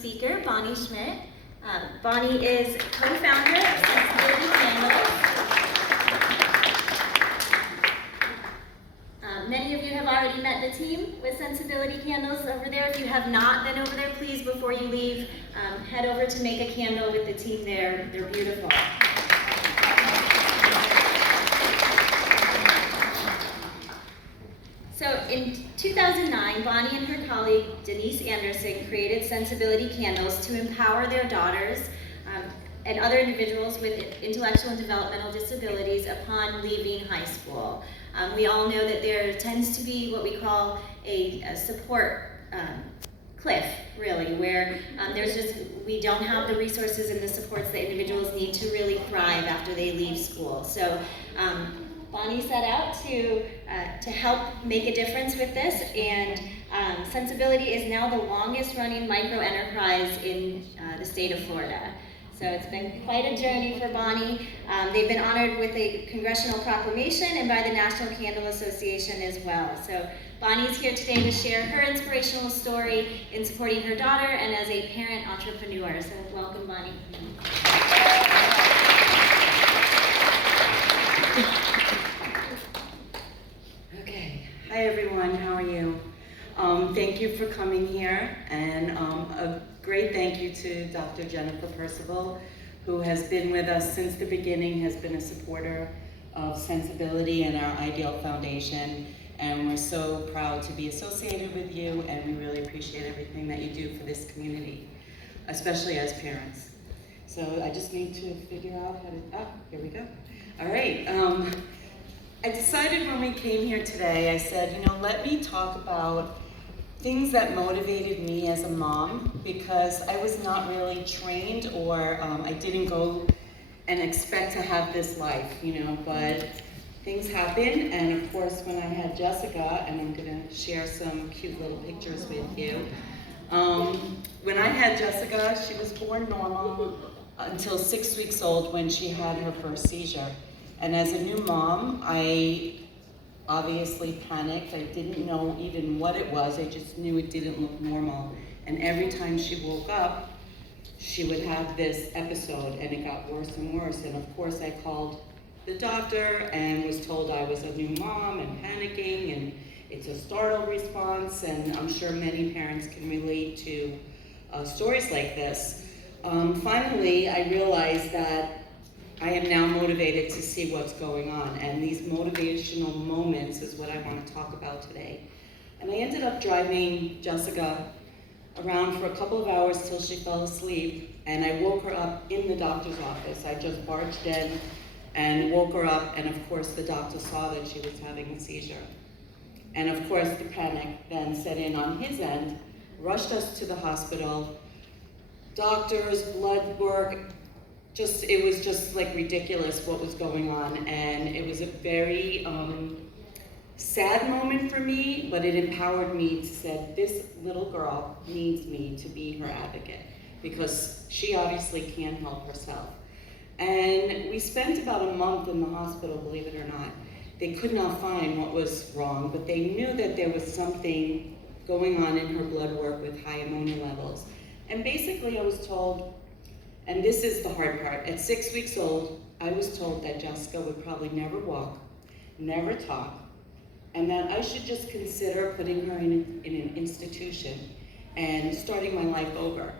Speaker, Bonnie Schmidt. Bonnie is co-founder of ScentsAbility Candles. Many of you have already met the team with ScentsAbility Candles over there. If you have not been over there, please, before you leave, head over to make a candle with the team there. They're beautiful. So in 2009, Bonnie and her colleague Denise Anderson created ScentsAbility Candles to empower their daughters and other individuals with intellectual and developmental disabilities upon leaving high school. We all know that there tends to be what we call a support cliff, really, where we don't have the resources and the supports that individuals need to really thrive after they leave school. So Bonnie set out to help make a difference with this, and ScentsAbility is now the longest running micro-enterprise in the state of Florida. So it's been quite a journey for Bonnie. They've been honored with a congressional proclamation and by the National Candle Association as well. So Bonnie's here today to share her inspirational story in supporting her daughter and as a parent entrepreneur. So welcome, Bonnie. Okay, hi everyone, how are you? Thank you for coming here, and a great thank you to Dr. Jennifer Percival, who has been with us since the beginning, has been a supporter of ScentsAbility and our Ideal Foundation, and we're so proud to be associated with you, and we really appreciate everything that you do for this community, especially as parents. So I just need to figure out how to, here we go. All right. I decided when we came here today, I said, let me talk about things that motivated me as a mom, because I was not really trained, or I didn't go and expect to have this life, but things happen. And of course, when I had Jessica, and I'm gonna share some cute little pictures with you. When I had Jessica, she was born normal until 6 weeks old when she had her first seizure. And as a new mom, I obviously panicked. I didn't know even what it was. I just knew it didn't look normal. And every time she woke up, she would have this episode, and it got worse and worse. And of course, I called the doctor and was told I was a new mom and panicking, and it's a startle response. And I'm sure many parents can relate to stories like this. Finally, I realized that I am now motivated to see what's going on, and these motivational moments is what I want to talk about today. And I ended up driving Jessica around for a couple of hours till she fell asleep, and I woke her up in the doctor's office. I just barged in and woke her up, and of course the doctor saw that she was having a seizure. And of course the panic then set in on his end, rushed us to the hospital, doctors, blood work, it was just like ridiculous what was going on, and it was a very sad moment for me, but it empowered me to say, this little girl needs me to be her advocate, because she obviously can't help herself. And we spent about a month in the hospital, believe it or not. They could not find what was wrong, but they knew that there was something going on in her blood work with high ammonia levels. And basically I was told, and this is the hard part, at 6 weeks old, I was told that Jessica would probably never walk, never talk, and that I should just consider putting her in an institution and starting my life over.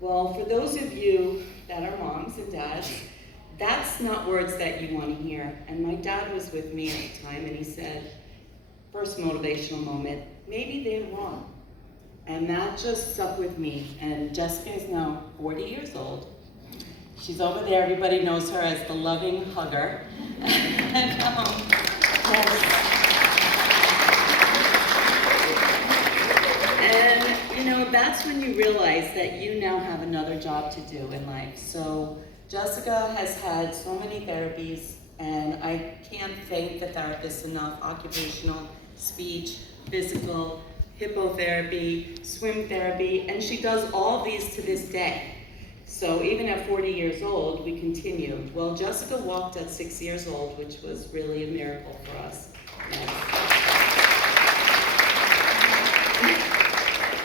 Well, for those of you that are moms and dads, that's not words that you want to hear. And my dad was with me at the time, and he said, first motivational moment, maybe they're wrong. And that just stuck with me. And Jessica is now 40 years old. She's over there. Everybody knows her as the loving hugger. And, that's when you realize that you now have another job to do in life. So Jessica has had so many therapies, and I can't thank the therapists enough. Occupational, speech, physical, hippotherapy, swim therapy, and she does all these to this day. So even at 40 years old, we continue. Well, Jessica walked at 6 years old, which was really a miracle for us. Yes.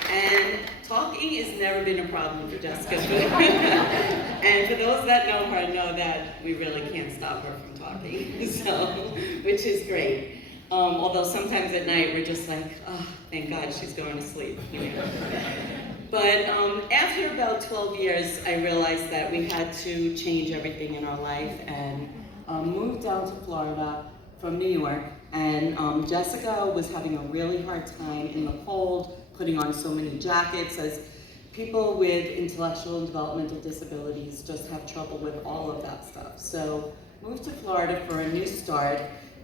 And Talking has never been a problem for Jessica. And for those that know her, know that we really can't stop her from talking, so, which is great. Although sometimes at night we're just like, oh, thank God she's going to sleep. But after about 12 years, I realized that we had to change everything in our life and moved down to Florida from New York. And Jessica was having a really hard time in the cold, putting on so many jackets, as people with intellectual and developmental disabilities just have trouble with all of that stuff. So moved to Florida for a new start,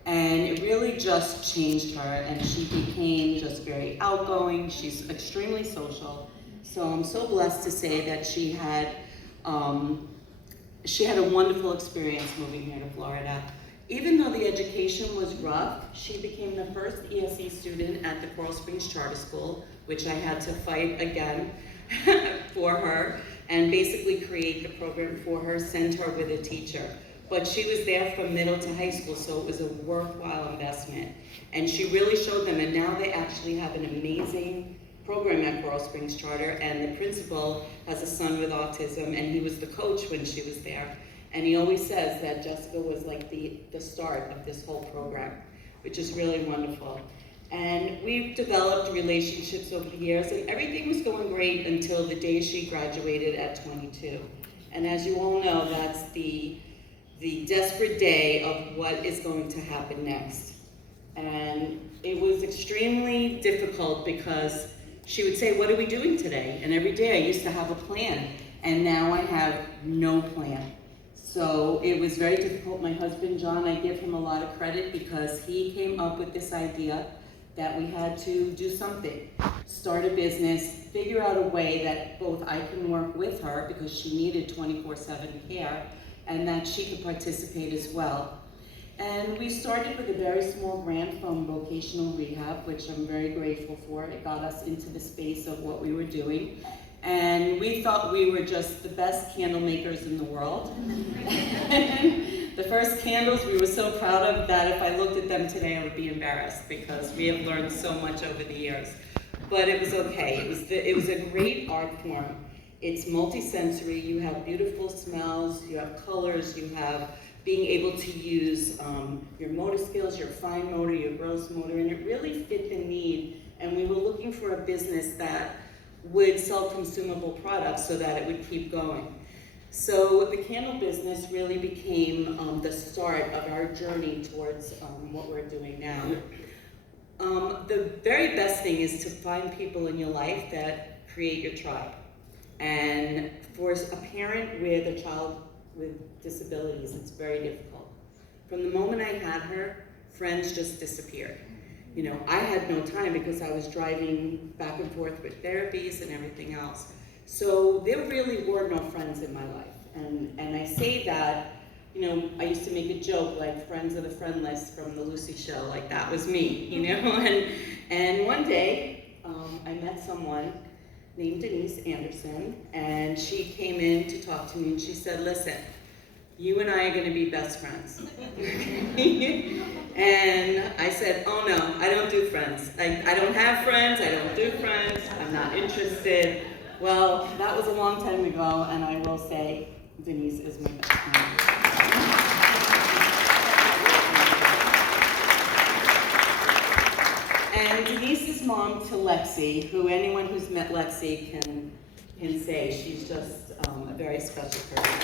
and it really just changed her, and she became just very outgoing. She's extremely social. So I'm so blessed to say that she had a wonderful experience moving here to Florida. Even though the education was rough, she became the first ESE student at the Coral Springs Charter School, which I had to fight again for her, and basically create the program for her, send her with a teacher. But she was there from middle to high school, so it was a worthwhile investment. And she really showed them, and now they actually have an amazing program at Coral Springs Charter, and the principal has a son with autism, and he was the coach when she was there. And he always says that Jessica was like the start of this whole program, which is really wonderful. And we've developed relationships over the years, and everything was going great until the day she graduated at 22. And as you all know, that's the desperate day of what is going to happen next. And it was extremely difficult because she would say, "What are we doing today?" And every day I used to have a plan, and now I have no plan. So it was very difficult. My husband, John, I give him a lot of credit because he came up with this idea that we had to do something, start a business, figure out a way that both I can work with her because she needed 24/7 care, and that she could participate as well. And we started with a very small grant from vocational rehab, which I'm very grateful for. It got us into the space of what we were doing. And we thought we were just the best candle makers in the world. The first candles we were so proud of that if I looked at them today I would be embarrassed because we have learned so much over the years. But it was okay. It was a great art form. It's multisensory. You have beautiful smells, you have colors, you have being able to use your motor skills, your fine motor, your gross motor, and it really fit the need. And we were looking for a business that would sell consumable products so that it would keep going. So the candle business really became the start of our journey towards what we're doing now. The very best thing is to find people in your life that create your tribe. And for a parent with a child with disabilities, it's very difficult. From the moment I had her, friends just disappeared. You know, I had no time because I was driving back and forth with therapies and everything else. So there really were no friends in my life. And I say that, you know, I used to make a joke like friends of the friendless from the Lucy show, like that was me, you know? And one day, I met someone named Denise Anderson, and she came in to talk to me and she said, "Listen, you and I are gonna be best friends." And I said, "Oh no, I don't do friends. I don't have friends, I don't do friends, I'm not interested." Well, that was a long time ago, and I will say, Denise is my best friend. And Denise's mom to Lexi, who anyone who's met Lexi can say she's just a very special person.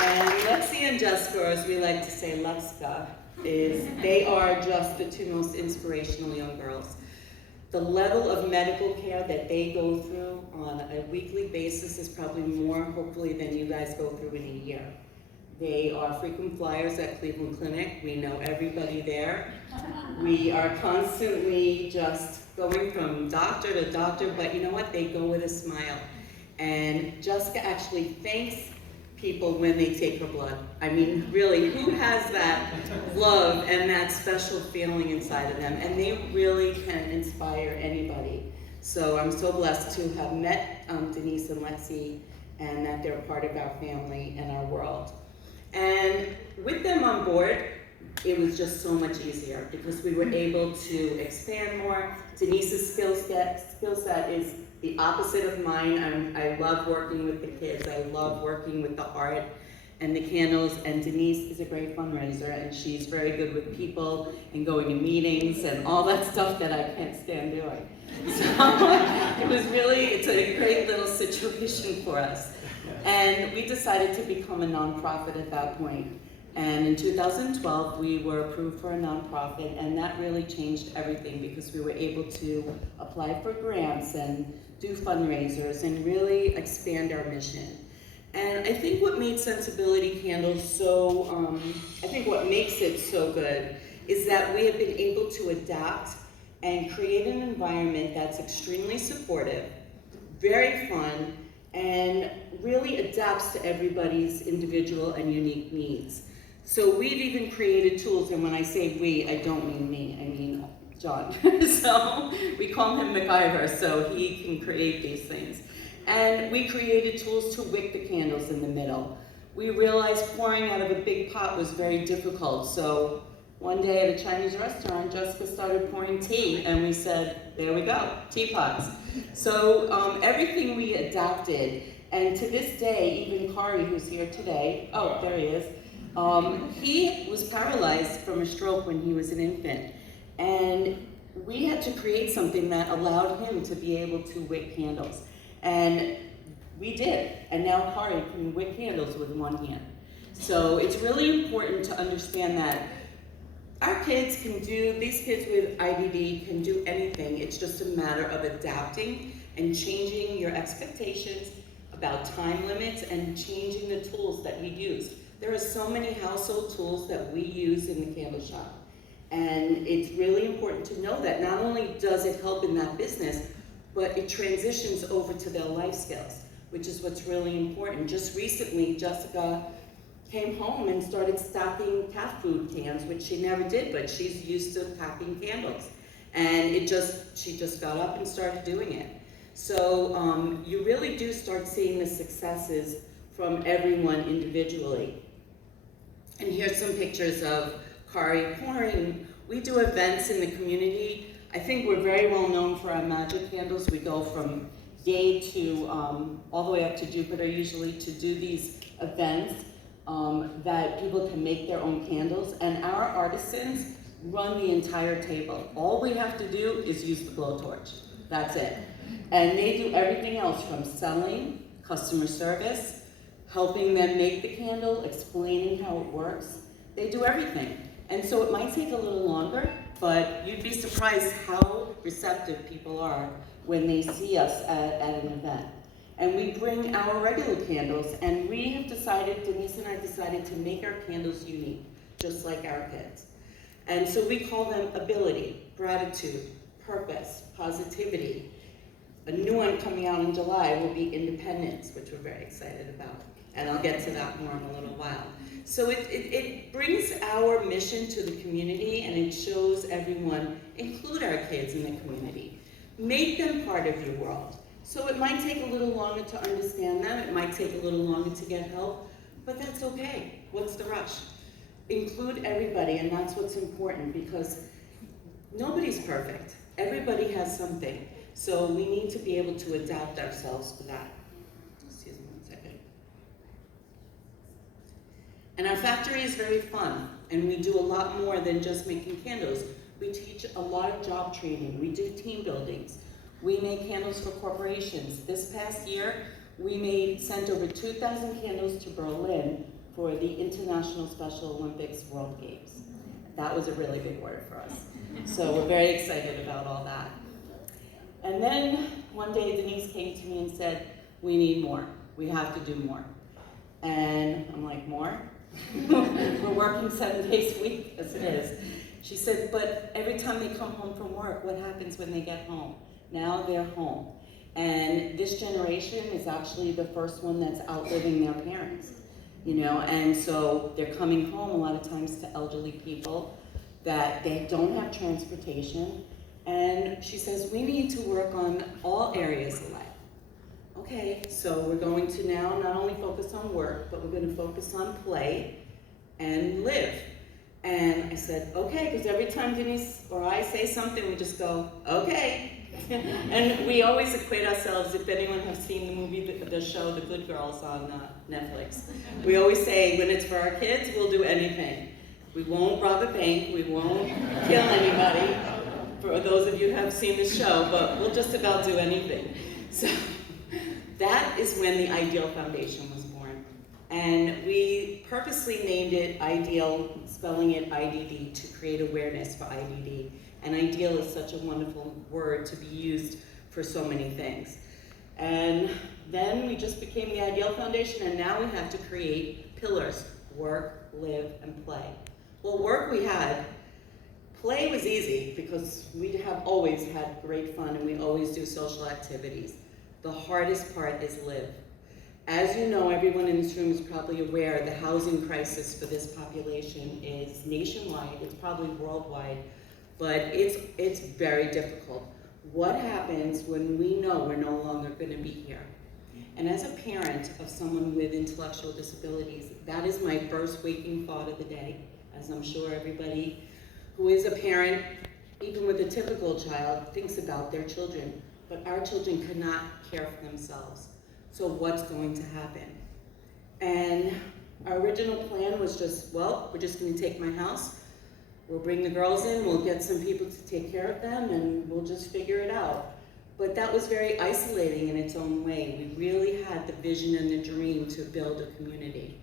And Lexi and Jessica, as we like to say, Lexka, they are just the two most inspirational young girls. The level of medical care that they go through on a weekly basis is probably more, hopefully, than you guys go through in a year. They are frequent flyers at Cleveland Clinic. We know everybody there. We are constantly just going from doctor to doctor, but you know what? They go with a smile. And Jessica actually thanks people when they take her blood. I mean, really, who has that love and that special feeling inside of them? And they really can inspire anybody. So I'm so blessed to have met Denise and Lexi, and that they're part of our family and our world. And with them on board, it was just so much easier because we were able to expand more. Denise's skill set is the opposite of mine. I love working with the kids. I love working with the art and the candles, and Denise is a great fundraiser, and she's very good with people and going to meetings and all that stuff that I can't stand doing. So it's a great little situation for us. And we decided to become a nonprofit at that point. And in 2012, we were approved for a nonprofit, and that really changed everything because we were able to apply for grants and do fundraisers and really expand our mission. And I think what made ScentsAbility Candles what makes it so good is that we have been able to adapt and create an environment that's extremely supportive, very fun, and really adapts to everybody's individual and unique needs. So we've even created tools, and when I say we, I don't mean me, I mean John. So we call him MacGyver, so he can create these things. And we created tools to wick the candles in the middle. We realized pouring out of a big pot was very difficult, so one day at a Chinese restaurant, Jessica started pouring tea, and we said, there we go, teapots. So everything we adapted, and to this day, even Kari, who's here today, oh, there he is, he was paralyzed from a stroke when he was an infant, and we had to create something that allowed him to be able to wick candles. And we did, and now Kari can wick candles with one hand. So it's really important to understand that our kids these kids with IDD can do anything. It's just a matter of adapting and changing your expectations about time limits and changing the tools that we use. There are so many household tools that we use in the candle shop. And it's really important to know that not only does it help in that business, but it transitions over to their life skills, which is what's really important. Just recently, Jessica came home and started stocking cat food cans, which she never did, but she's used to packing candles. And she just got up and started doing it. So you really do start seeing the successes from everyone individually. And here's some pictures of Kari pouring. We do events in the community. I think we're very well known for our magic candles. We go from Yay to all the way up to Jupiter usually to do these events that people can make their own candles. And our artisans run the entire table. All we have to do is use the blowtorch. That's it. And they do everything else from selling, customer service, helping them make the candle, explaining how it works. They do everything. And so it might take a little longer, but you'd be surprised how receptive people are when they see us at an event. And we bring our regular candles, and we have decided, Denise and I decided to make our candles unique, just like our kids. And so we call them ability, gratitude, purpose, positivity. A new one coming out in July will be independence, which we're very excited about. And I'll get to that more in a little while. So it brings our mission to the community, and it shows everyone, include our kids in the community. Make them part of your world. So it might take a little longer to understand them, it might take a little longer to get help, but that's okay. What's the rush? Include everybody, and that's what's important, because nobody's perfect. Everybody has something. So we need to be able to adapt ourselves to that. Excuse me one second. And our factory is very fun, and we do a lot more than just making candles. We teach a lot of job training. We do team buildings. We make candles for corporations. This past year, we sent over 2,000 candles to Berlin for the International Special Olympics World Games. That was a really big order for us. So we're very excited about all that. And then one day Denise came to me and said, we need more. We have to do more. And I'm like, more? We're working 7 days a week, as it is. She said, but every time they come home from work, what happens when they get home? Now they're home. And this generation is actually the first one that's outliving their parents, and so they're coming home a lot of times to elderly people that they don't have transportation. And she says, we need to work on all areas of life. Okay, so we're going to now not only focus on work, but we're going to focus on play and live. And I said, okay, because every time Denise or I say something, we just go, okay. And we always equate ourselves, if anyone has seen the movie, the show, The Good Girls on Netflix, we always say when it's for our kids, we'll do anything. We won't rob a bank, we won't kill anybody, for those of you who have seen the show, but we'll just about do anything. So that is when the Ideal Foundation was born. And we purposely named it Ideal, spelling it IDD, to create awareness for IDD. And ideal is such a wonderful word to be used for so many things. And then we just became the Ideal Foundation, and now we have to create pillars: work, live, and play. Well, work we had. Play was easy because we have always had great fun and we always do social activities. The hardest part is live. As you know, everyone in this room is probably aware the housing crisis for this population is nationwide, it's probably worldwide, but it's very difficult. What happens when we know we're no longer going to be here? And as a parent of someone with intellectual disabilities, that is my first waking thought of the day, as I'm sure everybody who is a parent, even with a typical child, thinks about their children. But our children cannot care for themselves. So what's going to happen? And our original plan was just, well, we're just going to take my house, we'll bring the girls in, we'll get some people to take care of them, and we'll just figure it out. But that was very isolating in its own way. We really had the vision and the dream to build a community.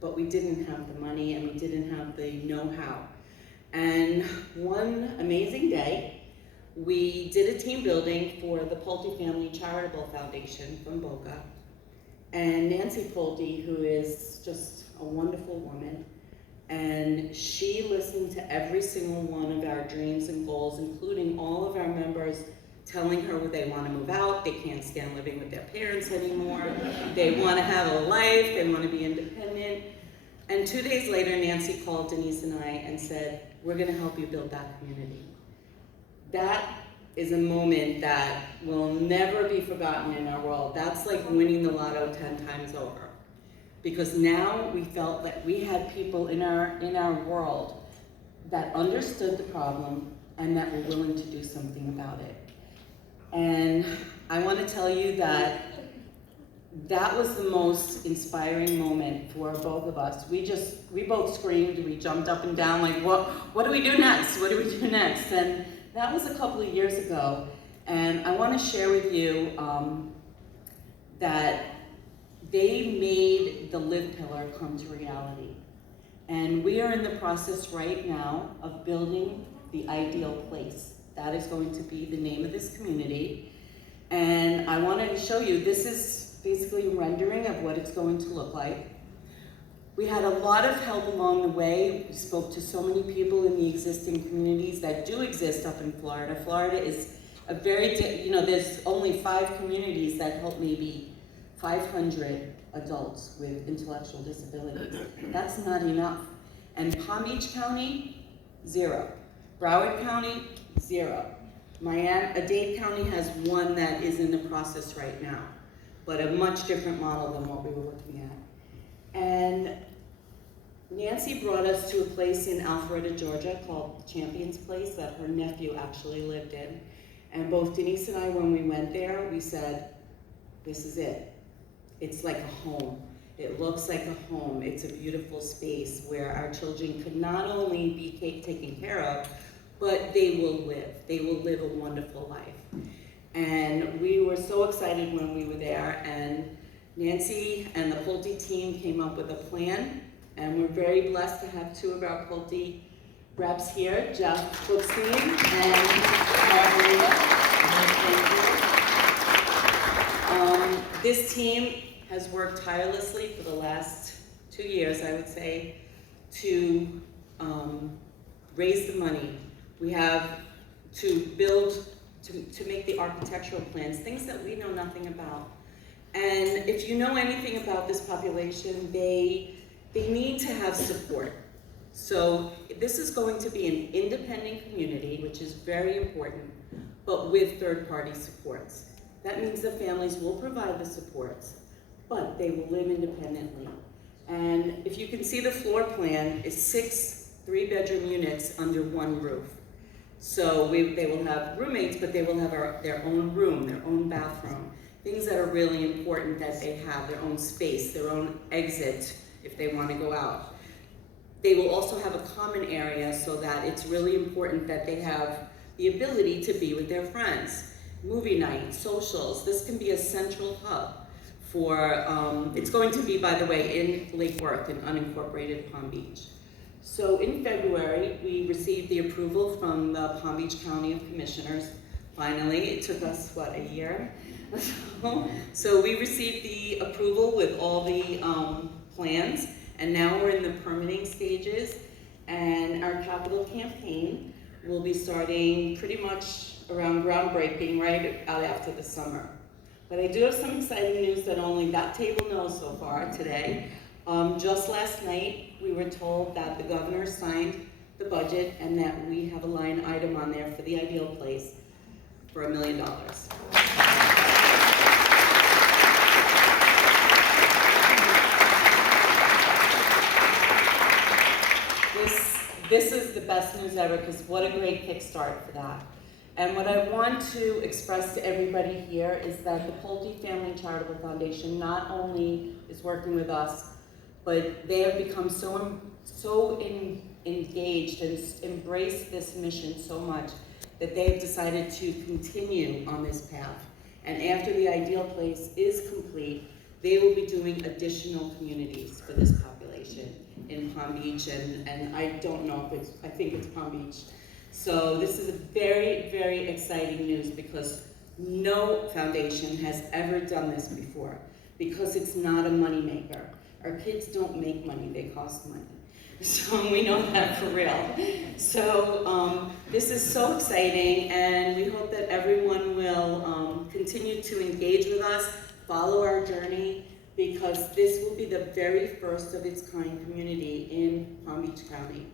But we didn't have the money and we didn't have the know-how. And one amazing day, we did a team building for the Pulte Family Charitable Foundation from Boca. And Nancy Pulte, who is just a wonderful woman, and she listened to every single one of our dreams and goals, including all of our members telling her they want to move out, they can't stand living with their parents anymore, they want to have a life, they want to be independent. And 2 days later, Nancy called Denise and I and said, we're going to help you build that community. That is a moment that will never be forgotten in our world. That's like winning the lotto 10 times over. Because now we felt that we had people in our world that understood the problem and that were willing to do something about it. And I want to tell you that that was the most inspiring moment for both of us. We both screamed, we jumped up and down like, what do we do next? What do we do next? And that was a couple of years ago. And I want to share with you that they made the Live Pillar come to reality. And we are in the process right now of building the Ideal Place. That is going to be the name of this community. And I wanted to show you, this is basically a rendering of what it's going to look like. We had a lot of help along the way. We spoke to so many people in the existing communities that do exist up in Florida. Florida is a very, there's only 5 communities that help maybe 500 adults with intellectual disabilities. That's not enough. And Palm Beach County, 0. Broward County, 0. Dade County has 1 that is in the process right now, but a much different model than what we were looking at. And Nancy brought us to a place in Alpharetta, Georgia called Champion's Place that her nephew actually lived in. And both Denise and I, when we went there, we said, this is it. It's like a home. It looks like a home. It's a beautiful space where our children could not only be taken care of, but they will live. They will live a wonderful life. And we were so excited when we were there, and Nancy and the Pulte team came up with a plan, and we're very blessed to have 2 of our Pulte reps here, Jeff Bookstein and Margarita. This team has worked tirelessly for the last 2 years, I would say, to raise the money. We have to build, to make the architectural plans, things that we know nothing about. And if you know anything about this population, they need to have support. So this is going to be an independent community, which is very important, but with third-party supports. That means the families will provide the supports, but they will live independently. And if you can see the floor plan, is 6 3-bedroom units under one roof. So they will have roommates, but they will have their own room, their own bathroom. Things that are really important that they have, their own space, their own exit if they want to go out. They will also have a common area so that it's really important that they have the ability to be with their friends. Movie night, socials, this can be a central hub for, it's going to be, by the way, in Lake Worth, in unincorporated Palm Beach. So in February, we received the approval from the Palm Beach County Commissioners. Finally, it took us, what, a year? So we received the approval with all the plans, and now we're in the permitting stages, and our capital campaign will be starting pretty much around groundbreaking right out after the summer. But I do have some exciting news that only that table knows so far today. Just last night, we were told that the governor signed the budget and that we have a line item on there for the Ideal Place for $1 million. This is the best news ever, because what a great kickstart for that. And what I want to express to everybody here is that the Pulte Family Charitable Foundation not only is working with us, but they have become so engaged and embraced this mission so much that they have decided to continue on this path. And after the Ideal Place is complete, they will be doing additional communities for this population in Palm Beach, and I don't know if I think it's Palm Beach. So this is a very, very exciting news because no foundation has ever done this before, because it's not a moneymaker. Our kids don't make money, they cost money. So we know that for real. So this is so exciting, and we hope that everyone will continue to engage with us, follow our journey, because this will be the very first of its kind community in Palm Beach County.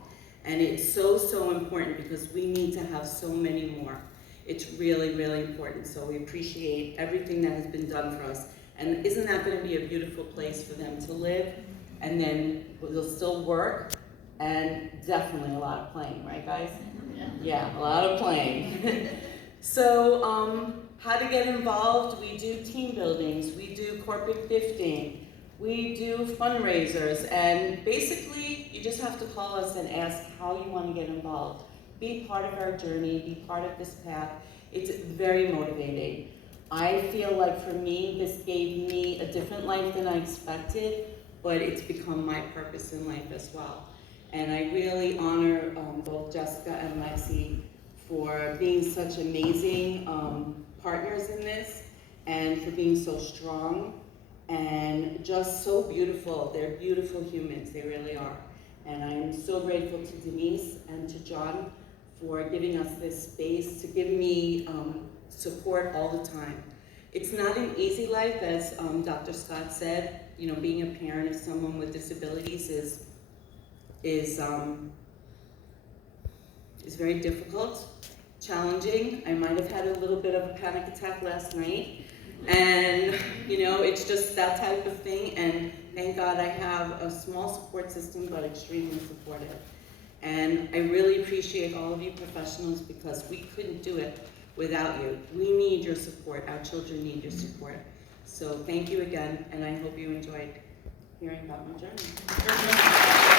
And it's so, so important because we need to have so many more. It's really, really important. So we appreciate everything that has been done for us. And isn't that going to be a beautiful place for them to live? And then they'll still work, and definitely a lot of playing, right guys? Yeah, a lot of playing. So how to get involved? We do team buildings, we do corporate gifting, we do fundraisers, and basically you just have to call us and ask how you want to get involved. Be part of our journey, be part of this path. It's very motivating. I feel like for me, this gave me a different life than I expected, but it's become my purpose in life as well. And I really honor both Jessica and Lexi for being such amazing partners in this, and for being so strong and just so beautiful. They're beautiful humans, they really are. And I'm so grateful to Denise and to John for giving us this space, to give me support all the time. It's not an easy life, as Dr. Scott said. You know, being a parent of someone with disabilities is very difficult, challenging. I might have had a little bit of a panic attack last night, and you know, it's just that type of thing. And thank God I have a small support system, but extremely supportive. And I really appreciate all of you professionals, because we couldn't do it without you. We need your support. Our children need your support. So thank you again, and I hope you enjoyed hearing about my journey.